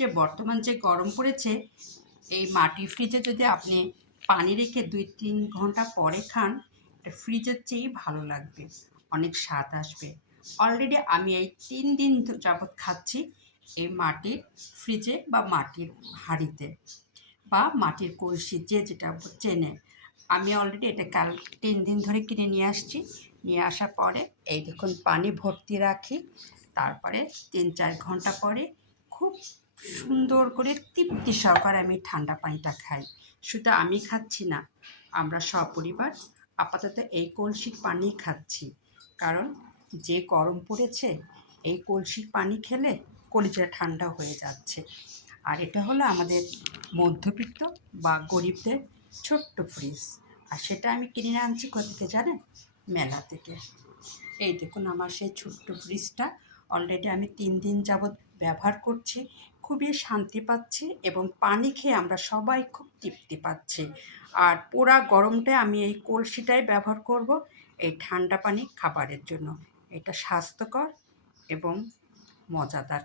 যে বর্তমান যে গরম পড়েছে, এই মাটির ফ্রিজে যদি আপনি পানি রেখে 2-3 ঘন্টা পরে খান, এটা ফ্রিজের চেয়েই ভালো লাগবে, অনেক স্বাদ আসবে। অলরেডি আমি এই 3 দিন যাবৎ খাচ্ছি এই মাটির ফ্রিজে বা মাটির হাঁড়িতে বা মাটির কলসি, যে যেটা চেনে। আমি অলরেডি এটা কাল 3 দিন ধরে কিনে নিয়ে আসছি। নিয়ে আসার পরে এই দেখুন পানি ভর্তি রাখি, তারপরে 3-4 ঘন্টা পরে খুব সুন্দর করে তৃপ্তি সহকারে আমি ঠান্ডা পানিটা খাই। শুধু আমি খাচ্ছি না, আমরা সপরিবার আপাতত এই কলসির পানি খাচ্ছি। কারণ যে গরম পড়েছে, এই কলসির পানি খেলে কলিজা ঠান্ডা হয়ে যাচ্ছে। আর এটা হলো আমাদের মধ্যবিত্ত বা গরিবদের ছোট্ট ফ্রিজ। আর সেটা আমি কিনে আনছি কোথা থেকে জানেন? মেলা থেকে। এই দেখুন আমার সেই ছোট্ট ফ্রিজটা অলরেডি আমি 3 দিন যাবৎ ব্যবহার করছি। খুবই শান্তি পাচ্ছি এবং পানি খেয়ে আমরা সবাই খুব তৃপ্তি পাচ্ছি। আর পুরা গরমটায় আমি এই কলসিটাই ব্যবহার করব এই ঠান্ডা পানি খাবারের জন্য। এটা স্বাস্থ্যকর এবং মজাদার।